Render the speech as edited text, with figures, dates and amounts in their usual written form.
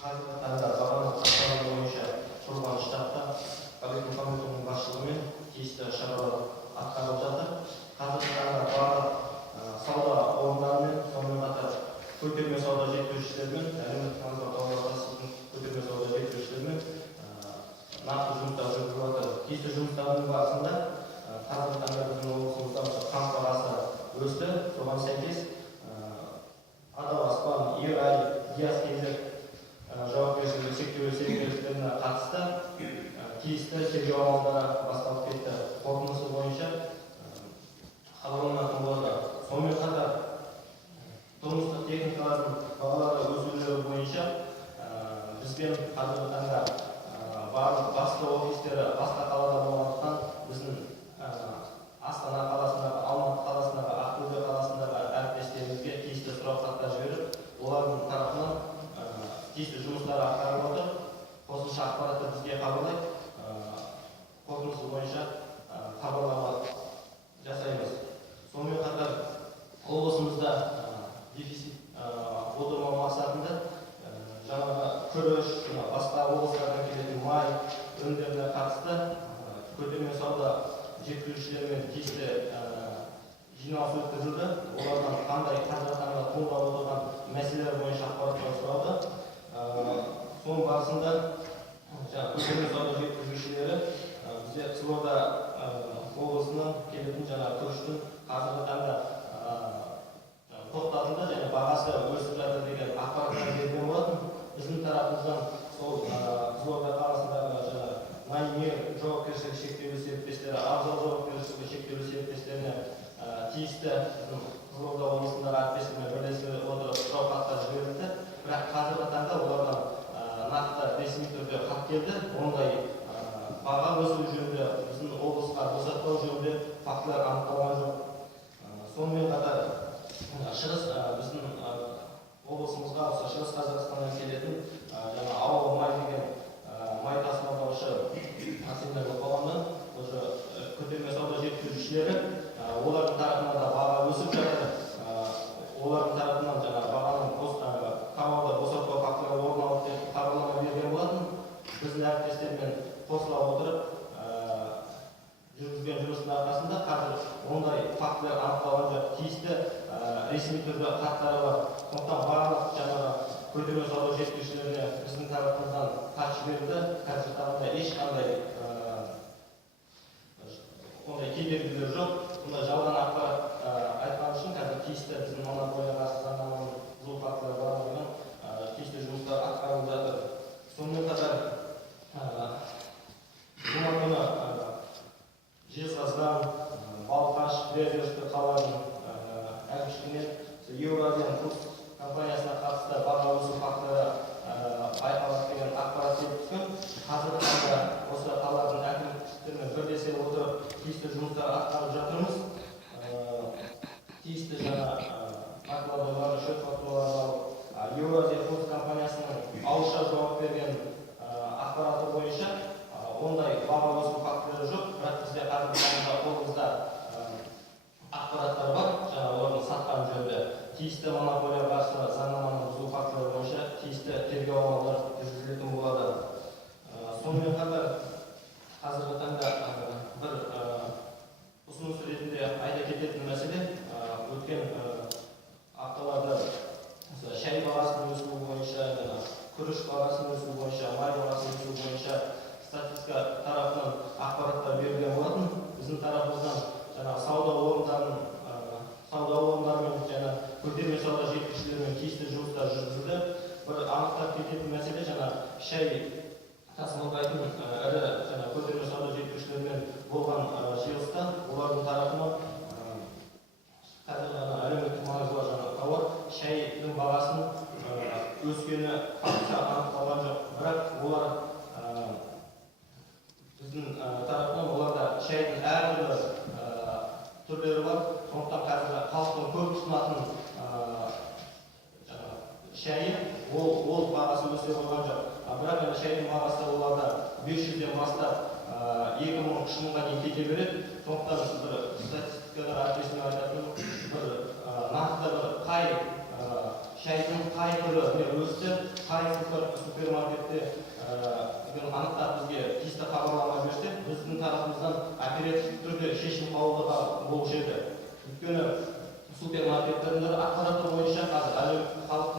қазіргі таңда бағаны сақтау бойынша құрылған штабта Ғабит Мұхамедұлының басшылығымен тиісті шаралар атқарылып жатыр. Қазіргі таңда барлық сауда орындарымен, сонымен қатар көтерме сауда жеткізушілермен, әлеуметтік маңызды тауарлар таситын көтерме сауда жеткізушілермен нақты жұмыстар жүргізіліп жатыр. Тиісті жұмыстардың барысында қазіргі таңда біздің облысымызда қант бағасы өсті. Соған сәйкес Адал Аспан, Ерай, Диас Кезек жауапкершілігі шектеулі серіктестіктеріне қатысты тиісті тергеу амалдары басталып кетті. Қорытындысы бойынша хабарланатын болады. Сонымен қатар тұрмыстық техникалардың бағалары өсулері бойынша бізбен қазіргі таңда барлық басты офистері басқа қалада болғандықтан біздің Астана қаласындағы, Алматы қаласындағы, Ақтөбе қаласындағы әріптестерімізге тиісті сұрақ хаттар жіберіп, олардың тарапынан тиісті жұмыстар атқарылып отыр. Қосымша ақпаратты бізге хабарлайды. Қорытындысы бойынша хабарлама жасаймыз. Сонымен қатар облысымызда дефицит болдырмау мақсатында жаңағы күріш, басқа облыстардан келетін май өнімдеріне қатысты көтерме сауда жеткізушілермен тиісті жиналыс өткізілді. Олардан қандай қазіргі таңда туындап отырған мәселелер бойынша ақпараттар сұралды. Соның барысында көтерме сауда жеткізушілері бізде Қызылорда облысынан келетін күріштің қазіргі таңда тоқтатылды және бағасы өсіп жатыр деген ақпараттар берген болатын. Біздің тарапымыздан сол Қызылорда қаласындағы Майнер жауапкершілігі шектеулі серіктестері, Абзал жауапкершілігі шектеулі серіктестеріне тиісті Қызылорда облысындағы әріптестермен бірлесе отырып сұрау хаттар жіберілді. Бірақ қазіргі таңда олардан нақты ресми түрде хат келді. Ондай баға өсу жөнінде, біздің облысқа босатпау жөнінде фактілер анықталған жоқ. Сонымен қатар біздің облысымызға осы Шығыс Қазақстаннан келетін Ауыл май деген май тасымалдаушы акционерлік қоғамның көтерме сауда жеткізушілері олардың тарапынан да баға өсіп жатыр. Олардың тарапынан бағаның тауарды босатпау фактілері орын алып деп хабарлама берген болатын. Біздің әріптестермен қосыла отырып жүргізген жұмыстың арқасында қазір ондай фактілер анықталған жоқ. Тиісті ресми түрде хаттары бар. Сондықтан барлық көтерме сауда жеткізушілеріне біздің тарапымыздан хат жіберілді. Қазіргі таңда ешқандай кедергілер жоқ. Бұндай жалған ақпарат айтқан үшін қазір тиісті біздің монополияға қарсы заңнаманың бұзу фактілері бар тиісті жұмыстар атқарылып жатыр. Сонымен қатар жұма күні Жезқазған, Балқаш, Бердешті қалаларының әкімшілігінен Еуразия Фудс компаниясына қатысты баға өсу фактілері байқалады деген ақпарат келіп түскен. Қазіргі таңда осы қалалардың әкімшіліктерімен бірлесе отырып тиісті жұмыстар атқарып жатырмыз. Тиісті бақылауларды, шөт фактураларын алып, Еуразия Фудс компаниясының ауызша жауап берген ақпараты бойынша ондай баға өсу фактілері жоқ. Бірақ бізде қазіргі таңда қолымызда ақпараттар бар, олардың сатқан жөнінде. Тиісті монополия қарсы заңнаманың бұзу фактілері бойынша тиісті тергеу амалдары жүргізілетін болады. Сонымен қатар қазіргі таңда бір ұсыныс ретінде айта кететін мәселе, өткен апталарда шай бағасының өсуі бойынша, күріш бағасының өсуі бойынша, май бағасының өсуі бойынша статистика тарапынан ақпараттар берілген болатын. Біздің тарапымыздан сауда орындарымен көтерме сауда жеткізушілерімен тиісті жұмыстар жүргізілді. Бір анықтап кететін мәселе шай тасымалдайтын ірі көтерме сауда жеткізушілерімен болған жиылыста олардың тарапынан қазір әлеуметтік маңызы бар тауар шайдың бағасының өскені фактісі анықталған жоқ. Бірақ олар біздің тарапынан оларда шайдың әртүрлі түрлері бар. Сондықтан қазір халықтың көп тұтынатын шайы ол бағасы өсе қойған жоқ. Бірақ шайдың бағасы оларда 500-ден бастап 2000-3 мыңға дейін кете береді. Сондықтан бір статистикадар әріптесіне айтатын бір нақты қай шайдың қай түрі өсті, қай супермаркетте анықтап бізге тиісті хабарлама берсе, біздің тарапымыздан оперативті түрде шешім қабылдауға болушы еді. Өйткені супермаркеттердің ақпараты бойынша қазір